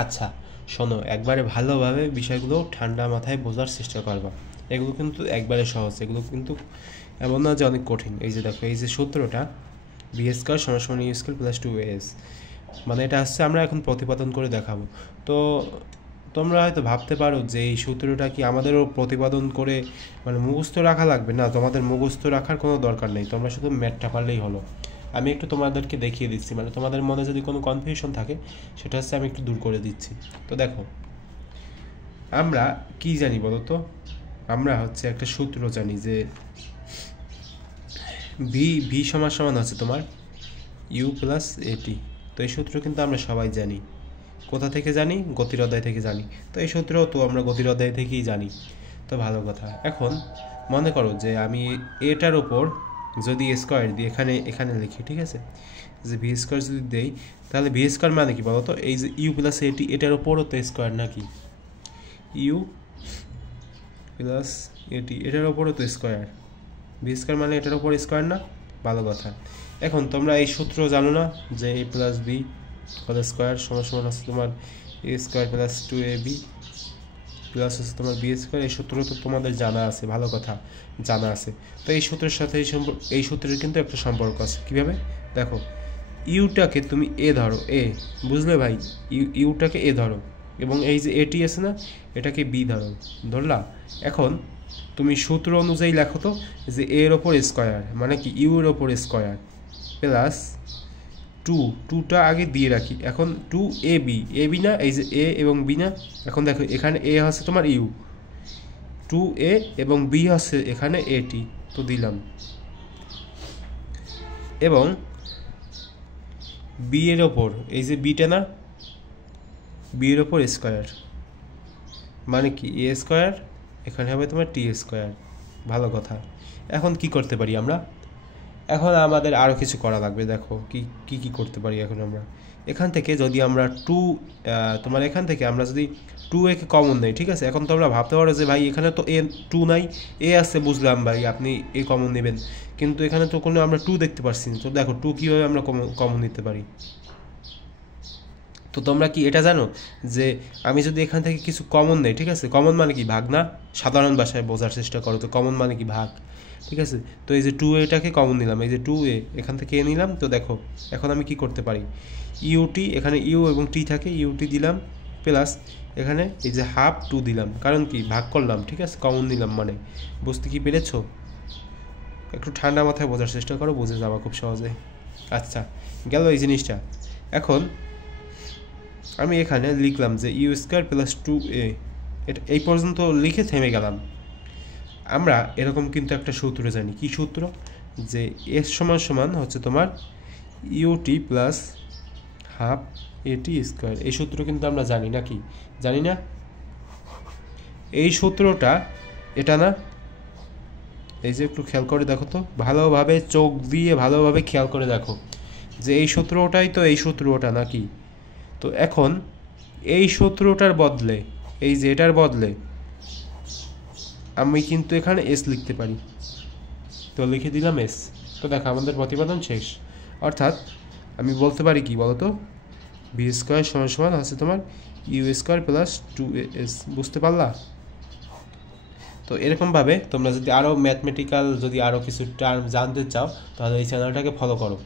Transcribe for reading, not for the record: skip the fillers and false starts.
আচ্ছা শোনো, একবারে ভালোভাবে বিষয়গুলো ঠান্ডা মাথায় বোঝার চেষ্টা করবা। এগুলো কিন্তু একবারে সহজ, এগুলো কিন্তু এমন না যে অনেক কঠিন। এই যে দেখো, এই যে সূত্রটা বি স্কয়ার সমান সমান ইউ স্কয়ার প্লাস 2as, মানে এটা হচ্ছে আমরা এখন প্রতিপাদন করে দেখাবো। তো তোমরা হয়তো ভাবতে পারো যে এই সূত্রটা কি আমাদেরও প্রতিপাদন করে মানে মুখস্থ রাখা লাগবে? না, তোমাদের মুখস্থ রাখার কোনো দরকার নেই, তোমরা শুধু ম্যাথটা পারলেই হলো। আমি একটু তোমাদেরকে দেখিয়ে দিচ্ছি, মানে তোমাদের মনে যদি কোনো কনফিউশন থাকে সেটা হচ্ছে আমি একটু দূর করে দিচ্ছি। তো দেখো, আমরা কি জানি বলো তো? আমরা হচ্ছে একটা সূত্র জানি যে ভি ভি সমান সমান হচ্ছে তোমার ইউ প্লাস এটি। তো এই সূত্র কিন্তু আমরা সবাই জানি। কোথা থেকে জানি? গতির অধ্যায় থেকে জানি। তো এই সূত্রও তো আমরা গতির অধ্যায় থেকেই জানি। তো ভালো কথা। এখন মনে করো যে আমি এটার ওপর যদি স্কোয়ার দিই, এখানে এখানে লিখি, ঠিক আছে? যে ভি স্কোয়ার যদি দেই, তাহলে ভি স্কোয়ার মানে কি বলো তো? এই যে ইউ প্লাস এটি, এটার ওপরও তো স্কোয়ার নাকি? ইউ প্লাস এটি, এটার ওপরও তো স্কোয়ার। ভি স্কোয়ার মানে এটার ওপর স্কোয়ার না? ভালো কথা। এখন তোমরা এই সূত্র জানো না যে এ প্লাস বি হোল স্কোয়ার সমান সমান হচ্ছে তোমার এ স্কোয়ার প্লাস 2ab প্লাস হচ্ছে তোমার বি স্কোয়ার। এই সূত্র তো তোমাদের জানা আছে, ভালো কথা, জানা আছে। তো এই সূত্রের সাথে এই সূত্রের কিন্তু একটা সম্পর্ক আছে। কীভাবে? দেখো, ইউটাকে তুমি এ ধরো, এ, বুঝলে ভাই? ইউটাকে এ ধরো, এবং এই যে এটি আছে না, এটাকে বি ধরো, ধরলা? এখন তুমি সূত্র অনুযায়ী লেখো তো যে এর ওপর স্কোয়ার মানে কি ইউ এর ওপর স্কোয়ার প্লাস টুটা আগে দিয়ে রাখি। এখন 2ab না, এই যে এ এবং বি না? এখন দেখো, এখানে এ হচ্ছে তোমার ইউ, 2a এবং বি হচ্ছে এখানে এটি, তো দিলাম। এবং বি এর ওপর এই যে বিটা না, বি এর ওপর স্কোয়ার মানে কি এ স্কোয়ার, এখানে হবে তোমার টি স্কোয়ার। ভালো কথা। এখন কি করতে পারি আমরা? এখন আমাদের আরও কিছু করা লাগবে। দেখো কি কি করতে পারি এখন আমরা। এখান থেকে যদি আমরা তোমার এখান থেকে আমরা যদি 2a-কে কমন নেই, ঠিক আছে? এখন তোমরা ভাবতে পারো যে ভাই এখানে তো এ 2 নাই, এ আছে, বুঝলাম ভাই আপনি এ কমন নেবেন, কিন্তু এখানে তো কোনো আমরা 2 দেখতে পাচ্ছি না। তো দেখো 2 কীভাবে আমরা কমন নিতে পারি। তো তোমরা কি এটা জানো যে আমি যদি এখান থেকে কিছু কমন নেই, ঠিক আছে? কমন মানে কি? ভাগ না? সাধারণ ভাষায় বোঝার চেষ্টা করো তো, কমন মানে কি? ভাগ, ঠিক আছে? তো এই যে 2a-টাকে কমন নিলাম, এই যে 2a এখান থেকে এ নিলাম। তো দেখো এখন আমি কি করতে পারি, ইউটি, এখানে ইউ এবং টি থাকে, ইউটি দিলাম প্লাস এখানে এই যে হাফ 2 দিলাম, কারণ কি? ভাগ করলাম, ঠিক আছে? কমন নিলাম মানে। বুঝতে কি পেরেছো? একটু ঠান্ডা মাথায় বোঝার চেষ্টা করো, বুঝে যাওয়া খুব সহজে। আচ্ছা, গেল এই জিনিসটা। এখন আমি এখানে লিখলাম যে ইউ স্কোয়ার প্লাস 2a, এটা এই পর্যন্ত লিখে থেমে গেলাম। আমরা এরকম কিন্তু একটা সূত্র জানি। কি সূত্র? যে এস সমান সমান হচ্ছে তোমার ইউটি প্লাস হাফ এটি স্কোয়ার। এই সূত্র কিন্তু আমরা জানি নাকি? জানি না? এই সূত্রটা এটা না? এই যে একটু খেয়াল করে দেখো তো, ভালোভাবে চোখ দিয়ে ভালোভাবে খেয়াল করে দেখো যে এই সূত্রটাই তো এই সূত্রটা নাকি? তো এখন এই সূত্রটার বদলে, এই যে এটার বদলে আমি কিন্তু এখানে এস লিখতে পারি। তো লিখে দিলাম এস। তো দেখো আমাদের প্রতিপাদন শেষ। অর্থাৎ আমি বলতে পারি কি বলতো, বি স্কোয়ার সমান সমান আছে তোমার ইউ স্কোয়ার প্লাস 2as। বুঝতে পারলা? তো এরকমভাবে তোমরা যদি আরও ম্যাথমেটিক্যাল যদি আরও কিছু টার্ম জানতে চাও, তাহলে এই চ্যানেলটাকে ফলো করো।